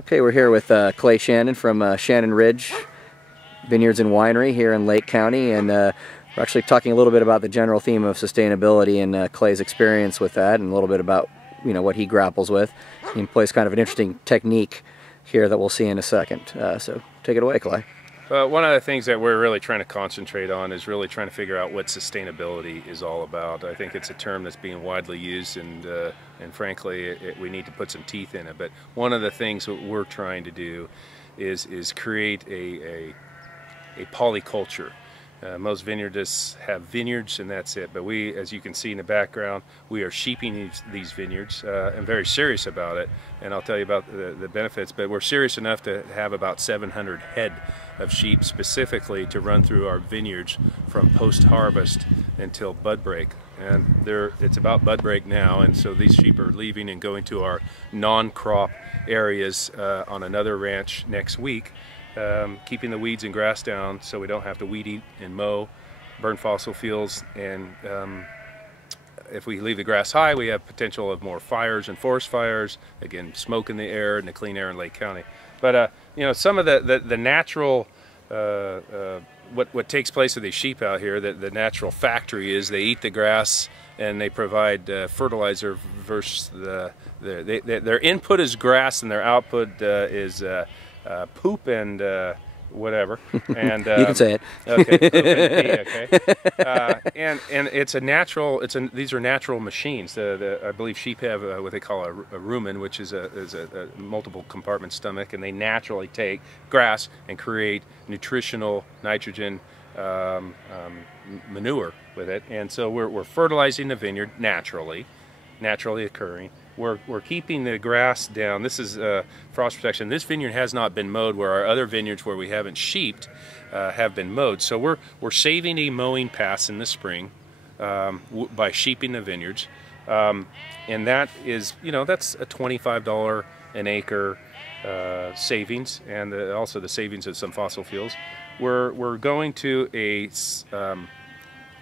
Okay, we're here with Clay Shannon from Shannon Ridge Vineyards and Winery here in Lake County, and we're actually talking a little bit about the general theme of sustainability and Clay's experience with that, and a little bit about what he grapples with. He employs kind of an interesting technique here that we'll see in a second. So take it away, Clay. One of the things that we're really trying to concentrate on is really trying to figure out what sustainability is all about. I think it's a term that's being widely used, and frankly, we need to put some teeth in it. But one of the things that we're trying to do is create a polyculture. Most vineyardists have vineyards and that's it, but we, as you can see in the background, we are sheeping these vineyards. I'm very serious about it, and I'll tell you about the benefits, but we're serious enough to have about 700 head of sheep specifically to run through our vineyards from post-harvest until bud break. And it's about bud break now, and so these sheep are leaving and going to our non-crop areas on another ranch next week. Keeping the weeds and grass down so we don't have to weed eat and mow, burn fossil fuels, and if we leave the grass high, we have potential of more fires and forest fires, again, smoke in the air and the clean air in Lake County. But some of the natural, what takes place with these sheep out here, the natural factory is they eat the grass and they provide fertilizer versus their input is grass and their output is poop and whatever, and you can say it. Okay, poop and pee, okay. And it's a natural. These are natural machines. I believe sheep have what they call a rumen, which is a multiple compartment stomach, and they naturally take grass and create nutritional nitrogen manure with it. And so we're fertilizing the vineyard naturally occurring. We're keeping the grass down. This is frost protection. This vineyard has not been mowed, where our other vineyards where we haven't sheeped have been mowed. So we're saving a mowing pass in the spring by sheeping the vineyards, and that is that's a $25 an acre savings, and also the savings of some fossil fuels. We're going to a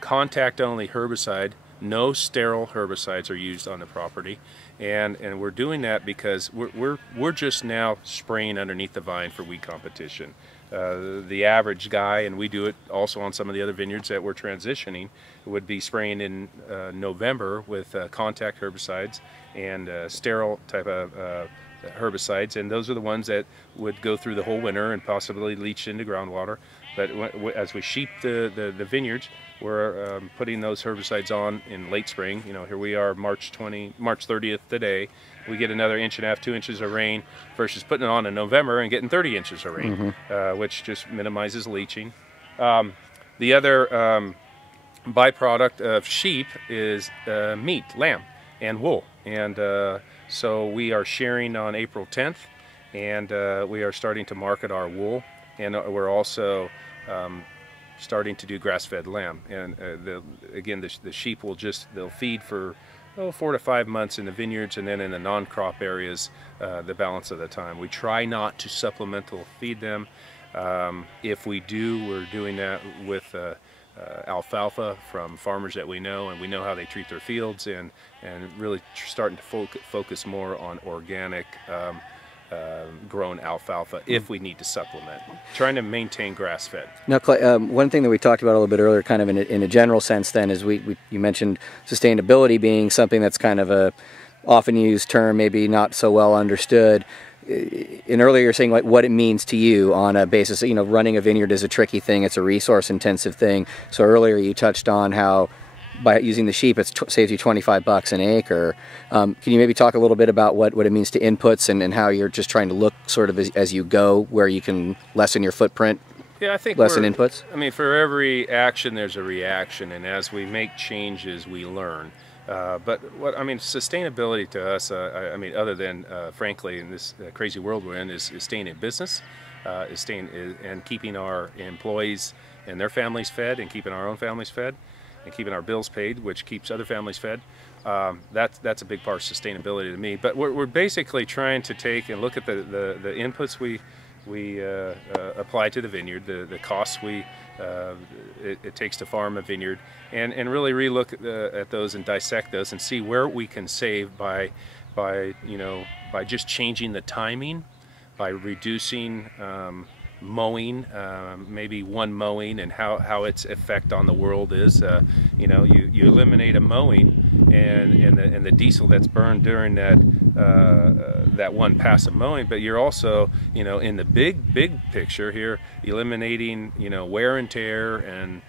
contact-only herbicide. No sterile herbicides are used on the property, and we're doing that because we're just now spraying underneath the vine for weed competition. The average guy, and we do it also on some of the other vineyards that we're transitioning, would be spraying in November with contact herbicides and sterile type of herbicides, and those are the ones that would go through the whole winter and possibly leach into groundwater. But as we sheep the vineyards, we're putting those herbicides on in late spring. Here we are, March 30th today. We get another 1.5 inches, 2 inches of rain versus putting it on in November and getting 30 inches of rain, which just minimizes leaching. The other byproduct of sheep is meat, lamb, and wool. And so we are shearing on April 10th, and we are starting to market our wool, and we're also starting to do grass-fed lamb. And again, the sheep they'll feed for 4 to 5 months in the vineyards, and then in the non-crop areas the balance of the time. We try not to supplemental feed them. If we do, we're doing that with alfalfa from farmers that we know, and we know how they treat their fields, and really starting to focus more on organic grown alfalfa if we need to supplement, trying to maintain grass-fed. Now, Clay, one thing that we talked about a little bit earlier, kind of in a general sense then, is you mentioned sustainability being something that's kind of a often used term, maybe not so well understood. And earlier you're saying like what it means to you on a basis, running a vineyard is a tricky thing, it's a resource-intensive thing. So earlier you touched on how by using the sheep, it saves you $25 an acre. Can you maybe talk a little bit about what it means to inputs and how you're just trying to look sort of as you go, where you can lessen your footprint? Yeah, I think lessen inputs. I mean, for every action, there's a reaction, and as we make changes, we learn. But sustainability to us, other than frankly, in this crazy world we're in, is staying in business, and keeping our employees and their families fed, and keeping our own families fed, and keeping our bills paid, which keeps other families fed. That's a big part of sustainability to me. But we're basically trying to take and look at the inputs we apply to the vineyard, the costs it takes to farm a vineyard, and really relook at those and dissect those and see where we can save by just changing the timing by reducing mowing, maybe one mowing, and how its effect on the world is. You know, you eliminate a mowing, and the diesel that's burned during that one pass of mowing, but you're also, you know, in the big picture here, eliminating, you know, wear and tear, and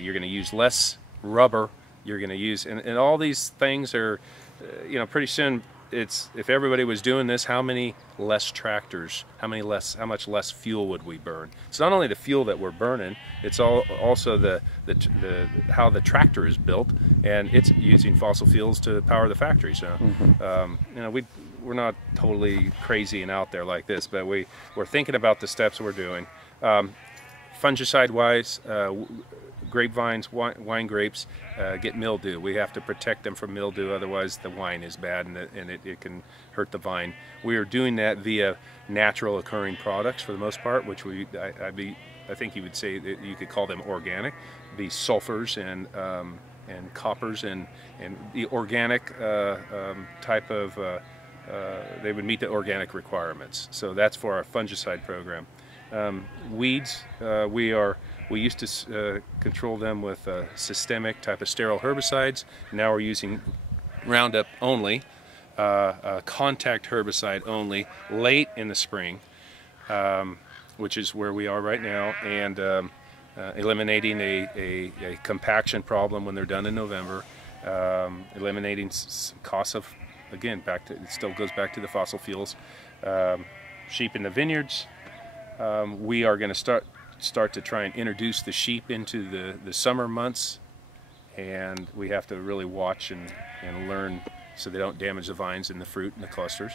you're going to use less rubber. You're going to use, and all these things are, you know, pretty soon. It's, if everybody was doing this, how many less tractors, how much less fuel would we burn? It's not only the fuel that we're burning, it's also how the tractor is built, and it's using fossil fuels to power the factory. So, you know, we're not totally crazy and out there like this, but we're thinking about the steps we're doing. Fungicide-wise, grapevines, wine grapes get mildew. We have to protect them from mildew, otherwise the wine is bad, and it can hurt the vine. We are doing that via natural occurring products for the most part, which I think you would say that you could call them organic. Be sulfurs and coppers and the organic type of, they would meet the organic requirements. So that's for our fungicide program. Weeds, we used to control them with systemic type of sterile herbicides. Now we're using Roundup only, contact herbicide only, late in the spring, which is where we are right now, and eliminating a compaction problem when they're done in November, eliminating some costs of, again, it still goes back to the fossil fuels. Sheep in the vineyards. We are going to start to try and introduce the sheep into the summer months, and we have to really watch and learn so they don't damage the vines and the fruit and the clusters.